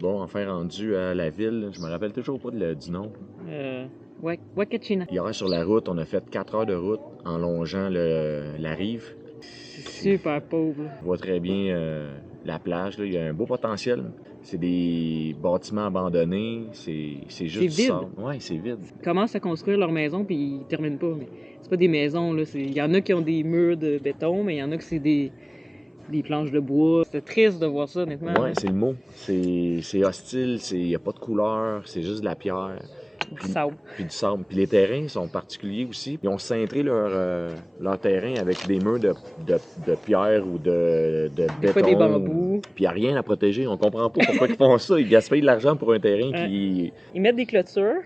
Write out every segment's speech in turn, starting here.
Bon, enfin rendu à la ville, je me rappelle toujours pas du nom. Wakachina. Hier sur la route, on a fait 4 heures de route en longeant la rive. C'est super pauvre. On voit très bien la plage, là. Il y a un beau potentiel. C'est des bâtiments abandonnés, c'est juste C'est vide. sable. Ouais, c'est vide. Ils commencent à construire leur maison puis ils terminent pas. Mais c'est pas des maisons, là. Il y en a qui ont des murs de béton, mais il y en a qui c'est des planches de bois. C'est triste de voir ça, honnêtement. Ouais, c'est le mot. C'est hostile, il n'y a pas de couleur, c'est juste de la pierre. Du sable. Puis du sable. Puis les terrains sont particuliers aussi. Ils ont cintré leur terrain avec des murs de pierre ou de Des béton. fois des bambous. Puis il n'y a rien à protéger. On comprend pas pourquoi ils font ça. Ils gaspillent de l'argent pour un terrain qui... Ils mettent des clôtures,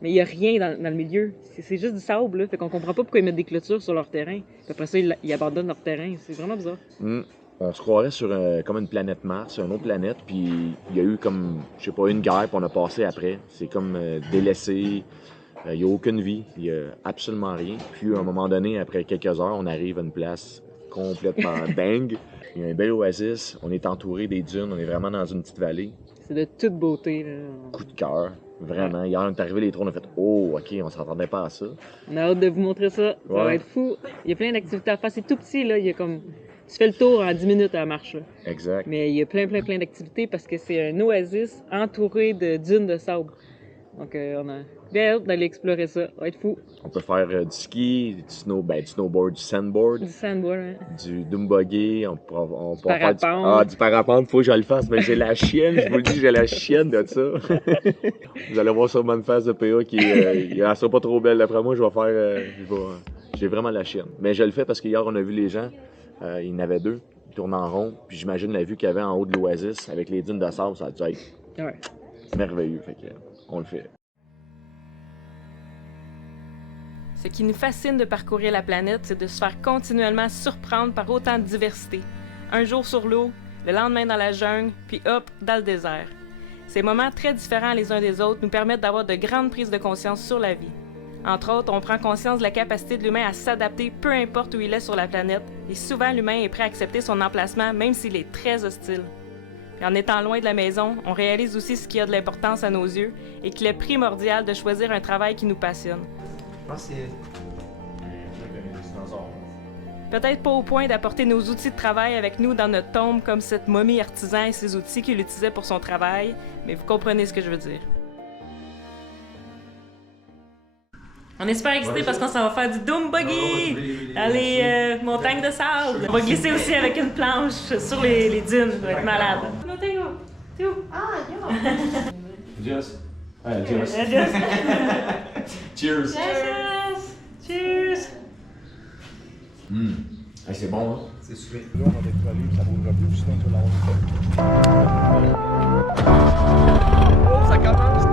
mais il n'y a rien dans le milieu. C'est juste du sable, là. Fait qu'on comprend pas pourquoi ils mettent des clôtures sur leur terrain. Puis après ça, ils abandonnent leur terrain. C'est vraiment bizarre. On se croirait sur comme une planète Mars, une autre planète, puis il y a eu comme, je sais pas, une guerre, puis on a passé après. C'est comme délaissé, il n'y a aucune vie, il n'y a absolument rien. Puis à un moment donné, après quelques heures, on arrive à une place complètement dingue. Il y a un bel oasis, on est entouré des dunes, on est vraiment dans une petite vallée. C'est de toute beauté, là. Coup de cœur, vraiment. Hier, on est arrivé, les trois, on a fait « Oh, OK, on s'attendait pas à ça. » On a hâte de vous montrer ça. Ça va être fou. Il y a plein d'activités à faire. C'est tout petit, là. Il y a comme... Tu fais le tour en 10 minutes à la marche, là. Exact. Mais il y a plein d'activités parce que c'est un oasis entouré de dunes de sable. Donc, on a bien hâte d'aller explorer ça. Ça va être fou. On peut faire du ski, du snowboard, du sandboard. Du sandboard, hein. Du doombuggy, on pourra parapente. faire du parapente, faut que je le fasse, mais j'ai la chienne, je vous le dis, j'ai la chienne de ça. Vous allez voir sûrement une phase de PA qui elle sera pas trop belle. D'après moi, je vais faire, j'ai vraiment la chienne. Mais je le fais parce qu'hier, on a vu les gens, il y en avait deux, ils tournent en rond, puis j'imagine la vue qu'il y avait en haut de l'oasis avec les dunes de sable, ça a dû être merveilleux, fait que on le fait. Ce qui nous fascine de parcourir la planète, c'est de se faire continuellement surprendre par autant de diversité. Un jour sur l'eau, le lendemain dans la jungle, puis hop, dans le désert. Ces moments très différents les uns des autres nous permettent d'avoir de grandes prises de conscience sur la vie. Entre autres, on prend conscience de la capacité de l'humain à s'adapter peu importe où il est sur la planète, et souvent l'humain est prêt à accepter son emplacement même s'il est très hostile. Puis en étant loin de la maison, on réalise aussi ce qui a de l'importance à nos yeux et qu'il est primordial de choisir un travail qui nous passionne. Je pense que c'est... Peut-être pas au point d'apporter nos outils de travail avec nous dans notre tombe comme cette momie artisan et ses outils qu'il utilisait pour son travail, mais vous comprenez ce que je veux dire. On est super excités parce qu'on s'en va faire du doombuggy dans les montagnes de sable. On va glisser aussi avec une planche sur les dunes, ça va être malade. No, Théo! Théo! Ah, ja. Just. Cheers! Cheers! Cheers! Hey, c'est bon, hein? C'est super. Là, on va décoller, ça vaudra plus, sinon on va l'avoir. Oh, ça commence!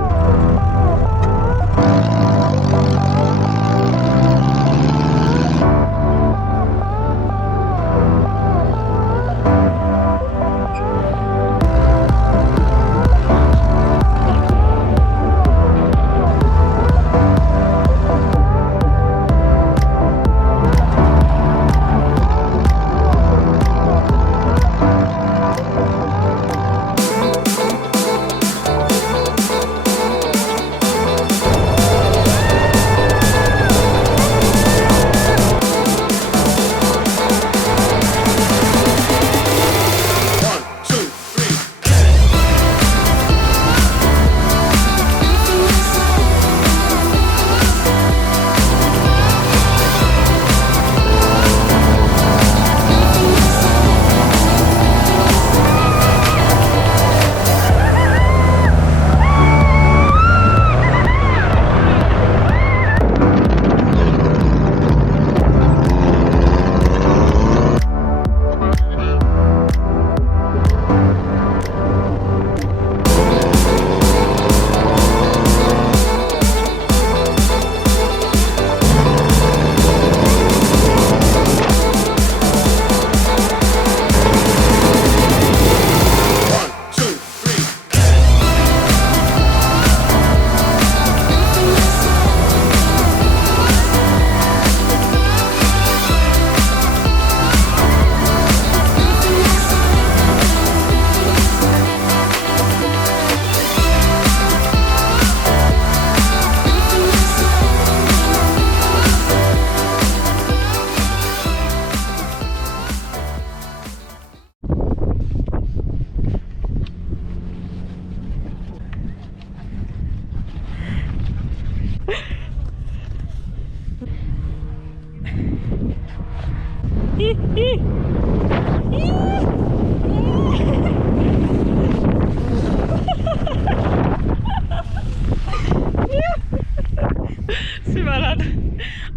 malade.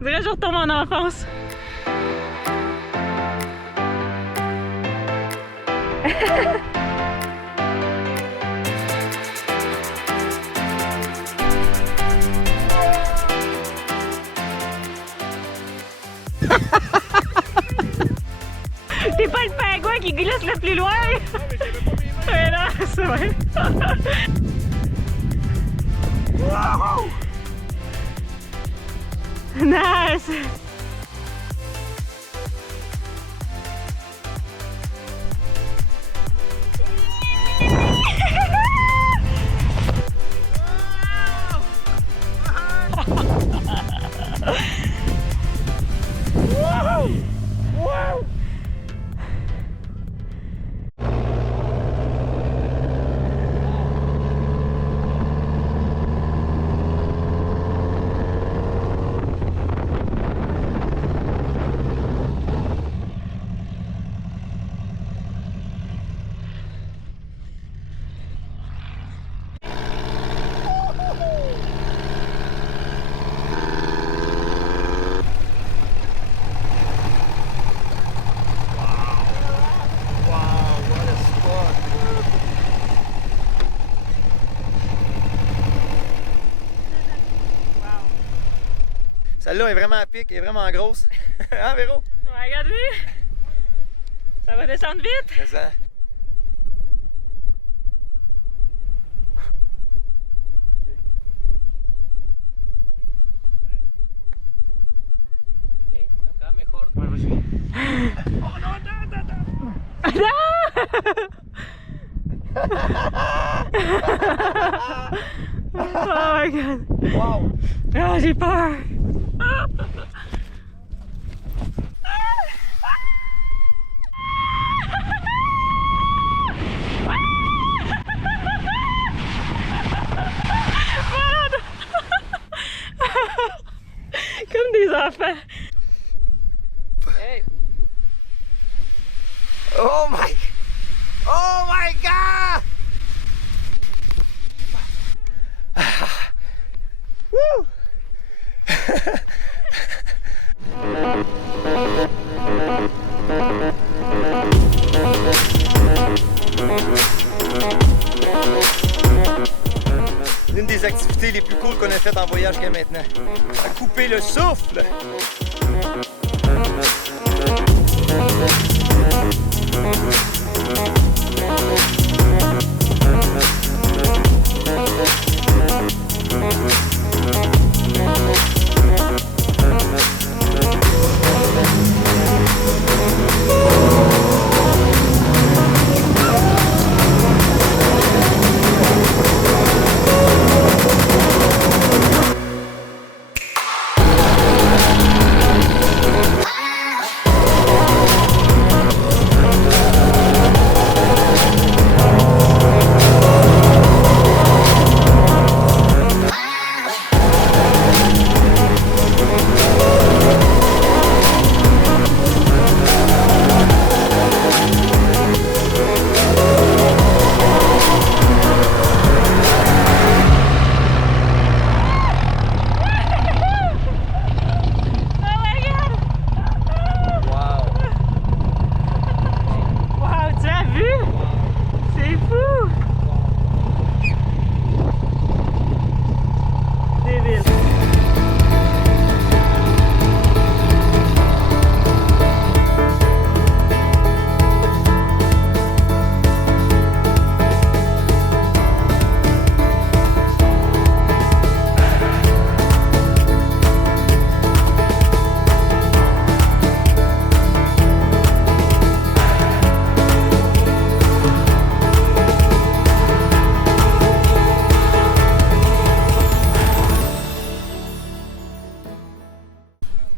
On dirait que je retombe en enfance. T'es pas le pingouin qui glisse le plus loin! Mais non, c'est vrai! Wow! Nice! Wow! Wow! Celle-là est vraiment à pic, elle est vraiment grosse. Hein, Véro? Ouais, regarde lui! Ça va descendre vite! C'est ça. Oh my god! Wow! Ah, j'ai peur! Comme des enfants! Hey! Oh my! Oh my god! Woo! L'une des activités les plus cool qu'on a faites en voyage jusqu'à maintenant. À couper le souffle!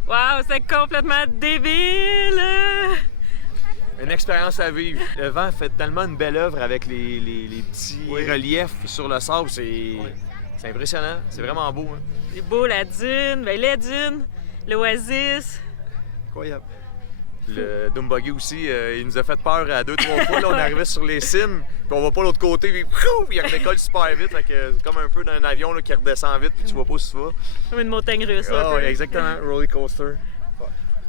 Wow, c'est complètement débile! Une expérience à vivre. Le vent fait tellement une belle œuvre avec les petits reliefs sur le sable. C'est impressionnant. C'est vraiment beau. Hein? C'est beau la dune, ben les dunes, l'oasis. Incroyable. Le Doombuggy aussi, il nous a fait peur à 2-3 fois. Là, on arrivait sur les cimes, puis on va pas de l'autre côté, puis il redécolle super vite. Fait que c'est comme un peu d'un avion là, qui redescend vite, puis tu vois pas où tu vas. Comme une montagne russe. Ah, ouais, exactement, roller coaster.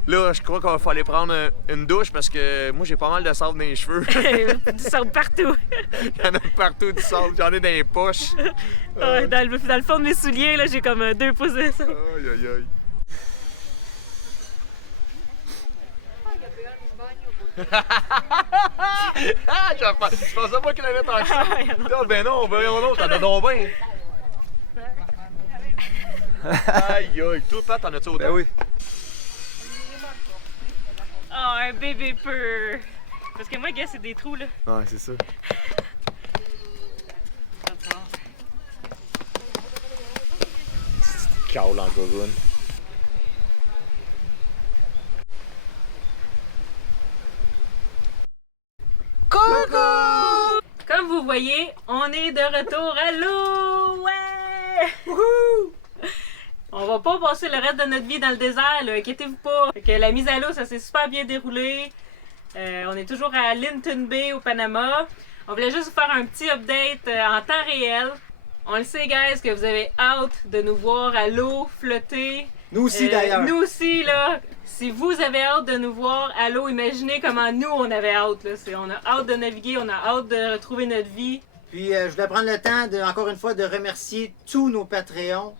Là, je crois qu'il va falloir prendre une douche parce que moi, j'ai pas mal de sable dans les cheveux. Du sable partout. Il y en a partout du sable, j'en ai dans les poches. Ouais, dans le fond de mes souliers, là, j'ai comme 2 pouces de sable. Aïe, aïe, aïe. Je pensais pas qu'il avait tant que ça. Ah, ben non, voyons donc, t'en as donc bien. Aïe, aïe, toi, Pat, t'en as-tu autant? Ben oui. Oh, un bébé peur. Parce que moi, gars, c'est des trous, là. Ouais, c'est ça. Ciao, l'encourune. Comme vous voyez, on est de retour à l'eau! Ouais! Wouhou! On va pas passer le reste de notre vie dans le désert, là, inquiétez-vous pas. Fait que la mise à l'eau, ça s'est super bien déroulé. On est toujours à Linton Bay au Panama. On voulait juste vous faire un petit update en temps réel. On le sait, guys, que vous avez hâte de nous voir à l'eau flotter. Nous aussi, d'ailleurs. Nous aussi, là. Si vous avez hâte de nous voir à l'eau, imaginez comment nous, on avait hâte. Là. On a hâte de naviguer, on a hâte de retrouver notre vie. Puis je voulais prendre le temps, encore une fois, de remercier tous nos Patreons,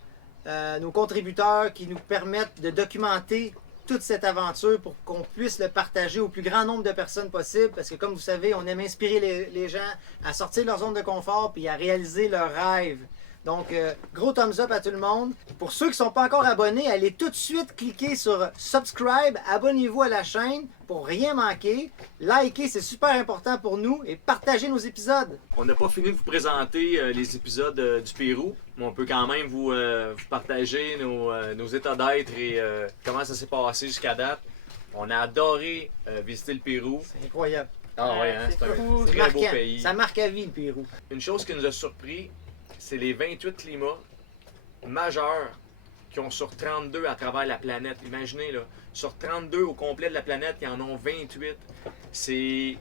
nos contributeurs qui nous permettent de documenter toute cette aventure pour qu'on puisse le partager au plus grand nombre de personnes possible. Parce que comme vous savez, on aime inspirer les gens à sortir de leur zone de confort puis à réaliser leurs rêves. Donc, gros thumbs up à tout le monde. Pour ceux qui ne sont pas encore abonnés, allez tout de suite cliquer sur subscribe, abonnez-vous à la chaîne pour rien manquer. Likez, c'est super important pour nous et partagez nos épisodes. On n'a pas fini de vous présenter les épisodes du Pérou, mais on peut quand même vous partager nos états d'être et comment ça s'est passé jusqu'à date. On a adoré visiter le Pérou. C'est incroyable. Ah ouais, hein, c'est c'est un fou. C'est très beau marquant. pays. Ça marque à vie, le Pérou. Une chose qui nous a surpris, c'est les 28 climats majeurs qui ont sur 32 à travers la planète. Imaginez, là, sur 32 au complet de la planète, il y en a 28. C'est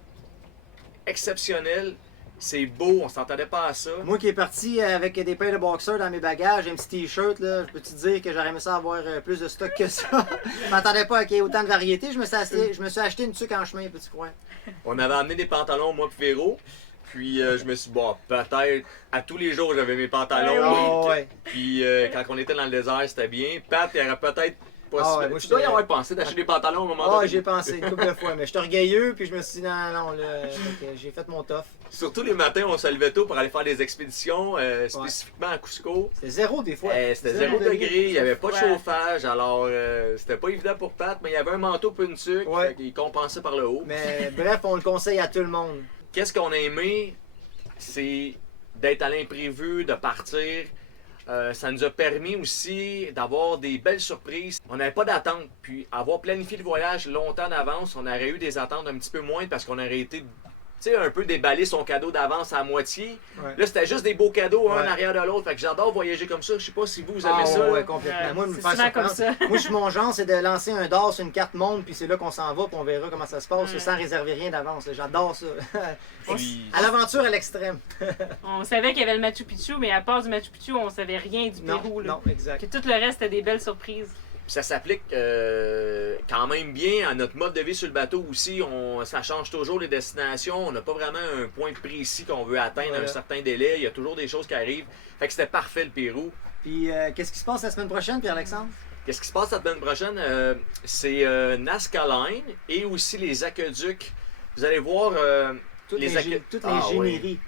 exceptionnel, c'est beau, on s'entendait pas à ça. Moi qui est parti avec des paires de boxers dans mes bagages, un petit t-shirt, là, je peux te dire que j'aurais aimé ça avoir plus de stock que ça. Je m'attendais pas à qu'il y ait autant de variétés. Je me suis acheté une tuque en chemin, peux-tu croire? On avait amené des pantalons, moi et Véro. Puis je me suis dit, bon, peut-être, à tous les jours, j'avais mes pantalons. Oh, ouais. Puis quand on était dans le désert, c'était bien. Pat, il aurait peut-être pas Ah su- ouais, moi, Tu dois y j'étais- avoir pensé d'acheter des pantalons à un moment Ah, donné. j'ai pensé une couple de fois, mais j'étais orgueilleux, puis je me suis dit non, là, fait que j'ai fait mon tough. Surtout les matins, on se levait tôt pour aller faire des expéditions, spécifiquement à Cusco. C'était zéro des fois. C'était 0 degré, il n'y avait pas de Ouais. chauffage, alors c'était pas évident pour Pat, mais il y avait un manteau pour une tuque, Ouais. il compensait par le haut. Mais bref, on le conseille à tout le monde. Qu'est-ce qu'on a aimé, c'est d'être à l'imprévu, de partir. Ça nous a permis aussi d'avoir des belles surprises. On n'avait pas d'attente. Puis avoir planifié le voyage longtemps d'avance, on aurait eu des attentes un petit peu moins parce qu'on aurait été, tu sais, un peu déballé son cadeau d'avance à moitié. Ouais. Là, c'était juste des beaux cadeaux, un Ouais. en arrière de l'autre. Fait que j'adore voyager comme ça. Je sais pas si vous aimez Ah, ça. ouais, complètement. Moi, me c'est faire souvent comme surprendre. ça. Moi, je suis mon genre, c'est de lancer un DAS sur une carte monde, puis c'est là qu'on s'en va, puis on verra comment ça se passe, sans réserver rien d'avance. J'adore ça. Puis- À l'aventure à l'extrême. On savait qu'il y avait le Machu Picchu, mais à part du Machu Picchu, on savait rien du Non, Pérou. Là. non, exact. Que tout le reste était des belles surprises. Puis ça s'applique quand même bien à notre mode de vie sur le bateau aussi. Ça change toujours les destinations. On n'a pas vraiment un point précis qu'on veut atteindre à un Voilà. certain délai. Il y a toujours des choses qui arrivent. Fait que c'était parfait le Pérou. Puis, qu'est-ce qui se passe la semaine prochaine, Pierre-Alexandre? Qu'est-ce qui se passe la semaine prochaine? C'est Nazca Line et aussi les aqueducs. Vous allez voir Toutes les les, aqueducs. toutes les génieries.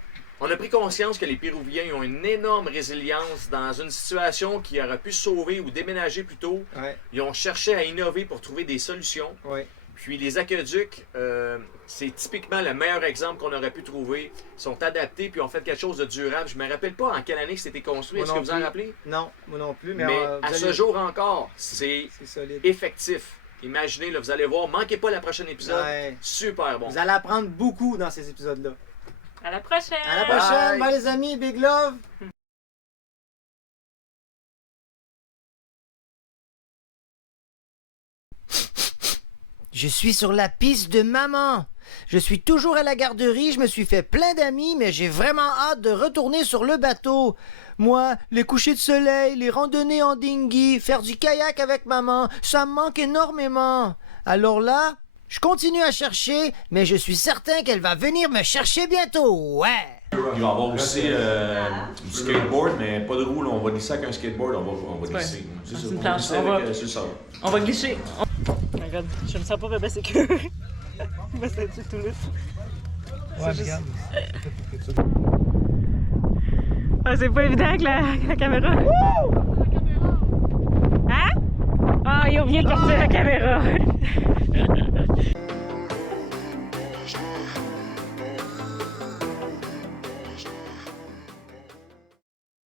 On a pris conscience que les Péruviens ont une énorme résilience dans une situation qui aurait pu sauver ou déménager plus tôt. Ouais, Ils ont cherché à innover pour trouver des solutions. ouais. Puis les aqueducs, c'est typiquement le meilleur exemple qu'on aurait pu trouver. Ils sont adaptés puis ont fait quelque chose de durable. Je me rappelle pas en quelle année c'était construit. Moi Est-ce que non vous en plus. rappelez? Non, moi non plus, Mais, mais, à vous ce allez- jour encore, c'est c'est solide. effectif. Imaginez, là, vous allez voir, manquez pas le prochain épisode. Ouais. Super bon. Vous allez apprendre beaucoup dans ces épisodes-là. À la prochaine! À la prochaine, Bye. bye les amis, big love! Je suis sur la piste de maman. Je suis toujours à la garderie, je me suis fait plein d'amis, mais j'ai vraiment hâte de retourner sur le bateau. Moi, les couchers de soleil, les randonnées en dinghy, faire du kayak avec maman, ça me manque énormément. Alors là, je continue à chercher, mais je suis certain qu'elle va venir me chercher bientôt, ouais! Il va y avoir aussi du skateboard, mais pas de roue, là. On va glisser avec un skateboard, on va glisser. Ouais. C'est ça, C'est une on va planche, glisser on va- avec sur le sable. On va glisser. Regarde, je me sens pas bébé sécure. Mais c'est tout lousse. Ouais, juste- regarde. Ah, c'est pas évident avec la caméra. Hein? Ah, ils ont bien sorti la caméra.